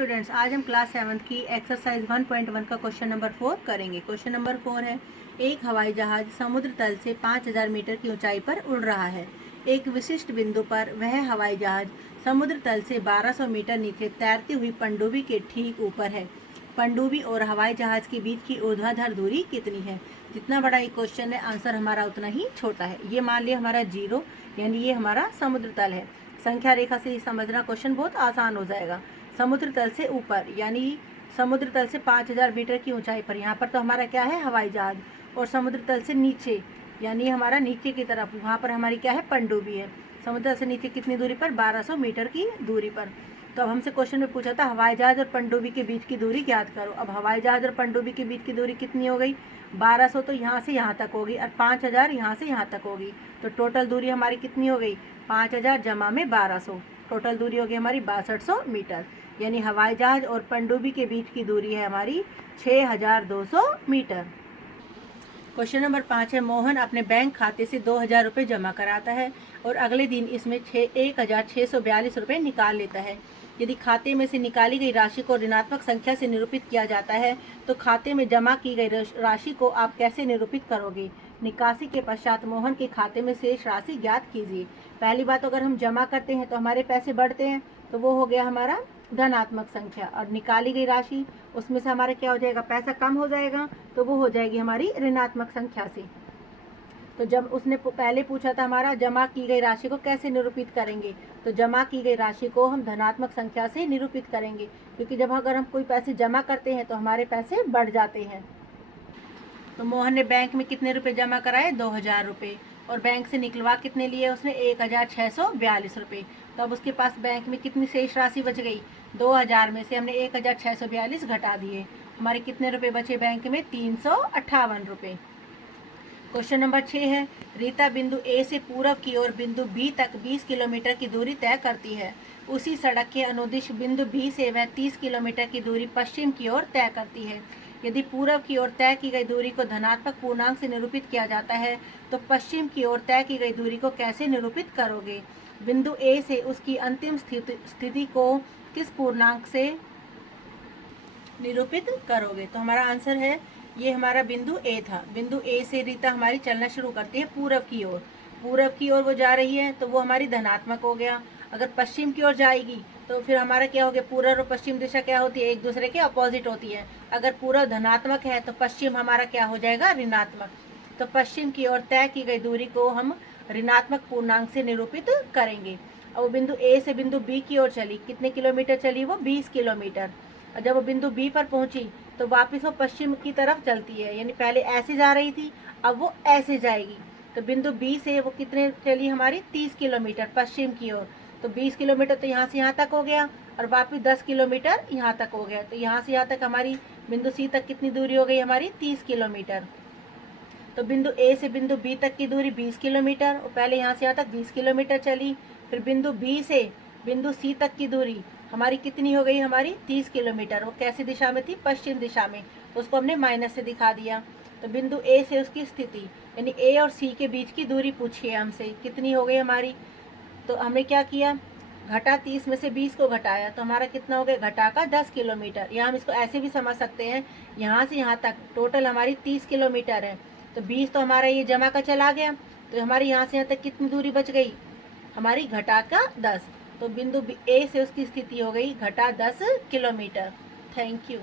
Students, आज हम class 7th की एक्सरसाइज 1.1 का क्वेश्चन नंबर 4 करेंगे। क्वेश्चन नंबर 4 है, एक हवाई जहाज समुद्र तल से 5000 मीटर की ऊंचाई पर उड़ रहा है। एक विशिष्ट बिंदु पर वह हवाई जहाज समुद्र तल से 1200 मीटर नीचे तैरती हुई पनडुब्बी के ठीक ऊपर है। पनडुब्बी और हवाई जहाज के बीच की ऊर्ध्वाधर दूरी कितनी है? जितना बड़ा ये क्वेश्चन है, आंसर हमारा उतना ही छोटा है। ये मान लिया हमारा 0, यानी ये हमारा समुद्र तल है। संख्या रेखा से समझना क्वेश्चन बहुत आसान हो जाएगा। समुद्र तल से ऊपर यानी समुद्र तल से 5000 मीटर की ऊंचाई पर, यहाँ पर तो हमारा क्या है, हवाई जहाज। और समुद्र तल से नीचे यानी हमारा नीचे की तरफ, वहाँ पर हमारी क्या है, पनडुब्बी है। समुद्र तल से नीचे कितनी दूरी पर? 1200 मीटर की दूरी पर। तो अब हमसे क्वेश्चन में पूछा था हवाई जहाज और पनडुब्बी के बीच की दूरी ज्ञात करो। अब हवाई जहाज और पनडुब्बी के बीच की दूरी कितनी हो गई? 1200 तो यहाँ से यहाँ तक होगी और 5000 यहाँ से यहाँ तक होगी। तो टोटल दूरी हमारी कितनी हो गई? 5000 जमा में 1200, टोटल दूरी होगी हमारी 6200 मीटर। यानी हवाई जहाज और पनडुब्बी के बीच की दूरी है हमारी 6200 मीटर। क्वेश्चन नंबर 5 है, मोहन अपने बैंक खाते से 2000 रुपये जमा कराता है और अगले दिन इसमें 1642 रुपये निकाल लेता है। यदि खाते में से निकाली गई राशि को ऋणात्मक संख्या से निरूपित किया जाता है तो खाते में जमा की गई राशि को आप कैसे निरूपित करोगे? निकासी के पश्चात मोहन के खाते में शेष राशि ज्ञात कीजिए। पहली बात, अगर हम जमा करते हैं तो हमारे पैसे बढ़ते हैं, तो वो हो गया हमारा धनात्मक संख्या। और निकाली गई राशि, उसमें से हमारा क्या हो जाएगा, पैसा कम हो जाएगा, तो वो हो जाएगी हमारी ऋणात्मक संख्या से। तो जब उसने पहले पूछा था हमारा जमा की गई राशि को कैसे निरूपित करेंगे, तो जमा की गई राशि को हम धनात्मक संख्या से निरूपित करेंगे, क्योंकि जब अगर हम कोई पैसे जमा करते हैं तो हमारे पैसे बढ़ जाते हैं। तो मोहन ने बैंक में कितने रुपए जमा कराए? 2000 रुपये। और बैंक से निकलवा कितने लिए उसने? 1642 रुपये। तो अब उसके पास बैंक में कितनी शेष राशि बच गई? 2000 में से हमने 1642 घटा दिए, हमारे कितने रुपए बचे बैंक में? 358 रुपये। क्वेश्चन नंबर 6 है, रीता बिंदु ए से पूर्व की ओर बिंदु बी तक 20 किलोमीटर की दूरी तय करती है। उसी सड़क के अनुदिश बिंदु बी से वह 30 किलोमीटर की दूरी पश्चिम की ओर तय करती है। यदि पूर्व की ओर तय की गई दूरी को धनात्मक पूर्णांक से निरूपित किया जाता है तो पश्चिम की ओर तय की गई दूरी को कैसे निरूपित करोगे? बिंदु ए से उसकी अंतिम स्थिति को किस पूर्णांक से निरूपित करोगे? तो हमारा आंसर है, ये हमारा बिंदु ए था। बिंदु ए से रीता हमारी चलना शुरू करती है पूर्व की ओर। पूर्व की ओर वो जा रही है तो वो हमारी धनात्मक हो गया। अगर पश्चिम की ओर जाएगी तो फिर हमारा क्या हो गया, पूर्व और पश्चिम दिशा क्या होती है, एक दूसरे के अपोजिट होती है। अगर पूर्व धनात्मक है तो पश्चिम हमारा क्या हो जाएगा, ऋणात्मक। तो पश्चिम की ओर तय की गई दूरी को हम ऋणात्मक पूर्णांक से निरूपित करेंगे। अब वो बिंदु ए से बिंदु बी की ओर चली, कितने किलोमीटर चली वो? 20 किलोमीटर। और जब वो बिंदु बी पर पहुंची तो वापस वो पश्चिम की तरफ चलती है, यानी पहले ऐसे जा रही थी, अब वो ऐसे जाएगी। तो बिंदु बी से वो कितने चली हमारी? 30 किलोमीटर पश्चिम की ओर। तो 20 किलोमीटर तो यहाँ से यहाँ तक हो गया और वापस 10 किलोमीटर यहाँ तक हो गया। तो यहाँ से यहाँ तक हमारी बिंदु सी तक कितनी दूरी हो गई हमारी? 30 किलोमीटर। तो बिंदु ए से बिंदु बी तक की दूरी 20 किलोमीटर, और पहले यहाँ से यहाँ तक 20 किलोमीटर चली। फिर बिंदु बी से बिंदु सी तक की दूरी हमारी कितनी हो गई हमारी? 30 किलोमीटर। वो कैसी दिशा में थी? पश्चिम दिशा में, तो उसको हमने माइनस से दिखा दिया। तो बिंदु ए से उसकी स्थिति यानी ए और सी के बीच की दूरी पूछी है हमसे, कितनी हो गई हमारी? तो हमने क्या किया, घटा 30 में से 20 को घटाया, तो हमारा कितना हो गया? घटा का 10 किलोमीटर। या हम इसको ऐसे भी समझ सकते हैं, यहाँ से यहाँ तक टोटल हमारी 30 किलोमीटर है, तो 20 तो हमारा ये जमा का चला गया, तो हमारी यहाँ से यहाँ तक कितनी दूरी बच गई हमारी? घटा का 10। तो बिंदु ए से उसकी स्थिति हो गई घटा 10 किलोमीटर। Thank you.